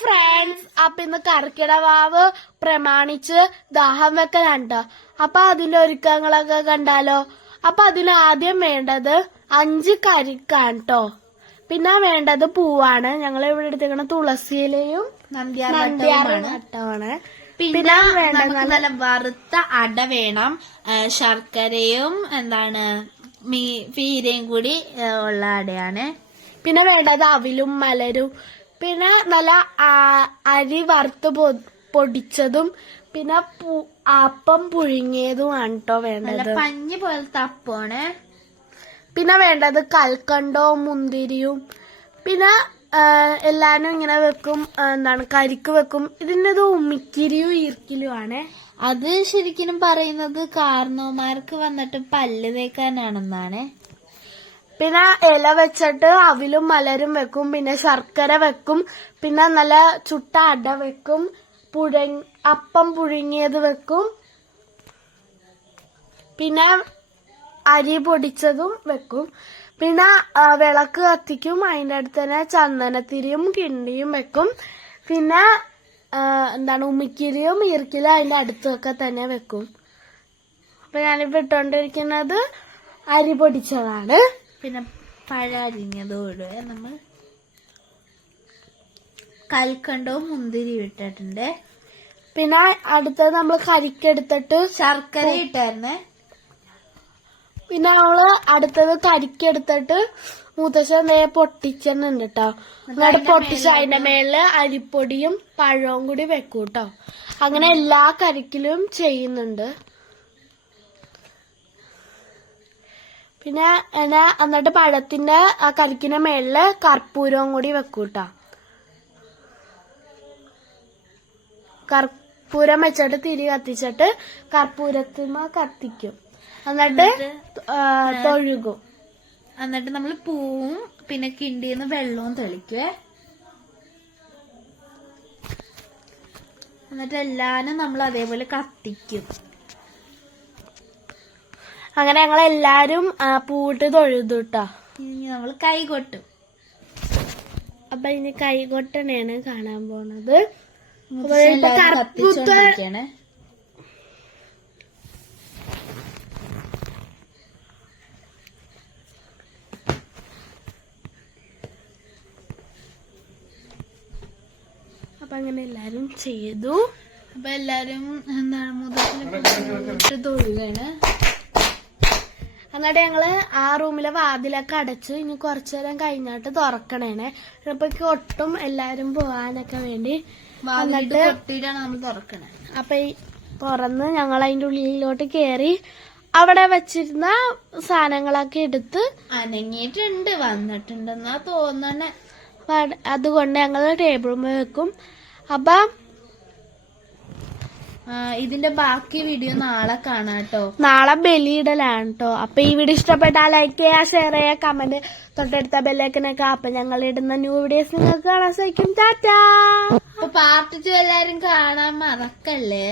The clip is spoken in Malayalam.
ഫ്രണ്ട്സ്, അപ്പൊ ഇന്ന് കർക്കിടവാവ് പ്രമാണിച്ച് ദാഹം വെക്കലുണ്ട്. അപ്പൊ അതിന്റെ ഒരുക്കങ്ങളൊക്കെ കണ്ടാലോ. അപ്പൊ അതിന് ആദ്യം വേണ്ടത് 5 കരിക്കാണ് കേട്ടോ. പിന്നെ വേണ്ടത് പൂവാണ്. ഞങ്ങൾ ഇവിടെ എടുത്തേക്കണ തുളസിയിലയും നന്ദ്യാർവട്ടമാണ്. പിന്നെ വേണ്ടത് നല്ല വറുത്ത അട വേണം. ശർക്കരയും പീരയും കൂടി ഉള്ള അടയാണ്. പിന്നെ വേണ്ടത് അവിലും മലരും. പിന്നെ നല്ല അരി വറുത്ത് പൊടിച്ചതും പിന്നെ അപ്പം പുഴുങ്ങിയതുമാണ് കേട്ടോ വേണ്ടത്. പഞ്ഞി പോലത്തെ അപ്പമാണ്. പിന്നെ വേണ്ടത് കൽക്കണ്ടവും മുന്തിരിയും. പിന്നെ എല്ലാരും ഇങ്ങനെ വെക്കും, കരിക്ക് വെക്കും. ഇതിൻ്റെത് ഉമ്മിക്കിരിയും ഈർക്കിലുമാണ്. അത് ശരിക്കും പറയുന്നത് കാർന്നോമാർക്ക് വന്നിട്ട് പല്ല് തേക്കാനാണെന്നാണ്. പിന്നെ ഇല വെച്ചിട്ട് അവിലും മലരും വെക്കും. പിന്നെ ശർക്കര വെക്കും. പിന്നെ നല്ല ചുട്ട അട വെക്കും. അപ്പം പുഴുങ്ങിയത് വെക്കും. പിന്നെ അരി പൊടിച്ചതും വെക്കും. പിന്നെ വിളക്ക് കത്തിക്കും. അതിൻ്റെ അടുത്ത് തന്നെ ചന്ദനത്തിരിയും കിണ്ടിയും വെക്കും. പിന്നെ ഉമ്മിക്കിരിയും ഈർക്കിലും അതിൻ്റെ അടുത്തൊക്കെ തന്നെ വെക്കും. അപ്പൊ ഞാനിപ്പോ ഇട്ടോണ്ടിരിക്കുന്നത് അരി പൊടിച്ചതാണ്. പിന്നെ പഴം അരിഞ്ഞതോട് നമ്മൾ കൽക്കണ്ടവും മുന്തിരി ഇട്ടിട്ടുണ്ട്. പിന്നെ അടുത്തത് നമ്മൾ കരിക്കെടുത്തിട്ട് ശർക്കര ഇട്ടായിരുന്നേ. പിന്നെ നമ്മള് അടുത്തത് കരിക്കെടുത്തിട്ട് മൂത്തച്ഛൻ പൊട്ടിച്ചെണ്ണുണ്ട് കേട്ടോ. എന്നിട്ട് പൊട്ടിച്ച് അതിന്റെ മേളില് അരിപ്പൊടിയും പഴവും കൂടി വെക്കും കേട്ടോ. അങ്ങനെ എല്ലാ കരിക്കിലും ചെയ്യുന്നുണ്ട്. പിന്നെ എന്നിട്ട് പഴത്തിന്റെ കരിക്കിന്റെ മേളില് കർപ്പൂരവും കൂടി വെക്കും കേട്ടോ. കർപ്പൂരം വെച്ചിട്ട് തിരി കത്തിച്ചിട്ട് കർപ്പൂരത്തിമ കത്തിക്കും. എന്നിട്ട് തൊഴുകും. എന്നിട്ട് നമ്മൾ പൂവും പിന്നെ കിണ്ടിന്ന് വെള്ളവും തെളിക്കുവേ. എന്നിട്ട് എല്ലാരും നമ്മൾ അതേപോലെ കത്തിക്കും. അങ്ങനെ ഞങ്ങളെല്ലാരും പൂവിട്ട് തൊഴുതു കേട്ടോ. ഇനി നമ്മൾ കൈ കൊട്ടും. അപ്പൊ ഇനി കൈ കൊട്ടനെയാണ് കാണാൻ പോണത്. അപ്പൊ അങ്ങനെ എല്ലാരും ചെയ്തു. അപ്പൊ എല്ലാരും മുതൽ തൊഴുകയാണ്. എന്നിട്ട് ഞങ്ങള് ആ റൂമിലെ വാതിലൊക്കെ അടച്ചു. ഇനി കുറച്ചുനേരം കഴിഞ്ഞിട്ട് തുറക്കണേനെ. അപ്പൊ ഒട്ടും എല്ലാരും പോവാനൊക്കെ വേണ്ടി എന്നിട്ട് കൊട്ടിയിട്ടാണ് നമ്മൾ തുറക്കണേ. അപ്പൊ തുറന്ന് ഞങ്ങൾ അതിന്റെ ഉള്ളിലോട്ട് കേറി അവിടെ വെച്ചിരുന്ന സാധനങ്ങളൊക്കെ എടുത്ത് അനങ്ങിയിട്ടുണ്ട്, വന്നിട്ടുണ്ടെന്നാ തോന്നണേ. അതുകൊണ്ട് ഞങ്ങൾ ടേബിളിൽ വെക്കും. അപ്പൊ ഇതിന്റെ ബാക്കി വീഡിയോ നാളെ കാണാം കേട്ടോ. നാളെ ബലിയിടലാണ് കേട്ടോ. അപ്പൊ ഈ വീഡിയോ ഇഷ്ടപ്പെട്ടാൽ ലൈക്ക് ചെയ്യുക, ഷെയർ ചെയ്യുക, കമന്റ്, തൊട്ടടുത്ത ബെല്ലൈക്കനൊക്കെ. അപ്പൊ ഞങ്ങൾ ഇടുന്ന ന്യൂ വീഡിയോസ് നിങ്ങൾക്ക് കാണാൻ സാധിക്കും. ടാറ്റാ. അപ്പൊ പാർട്ട് 2 എല്ലാരും കാണാൻ മറക്കല്ലേ.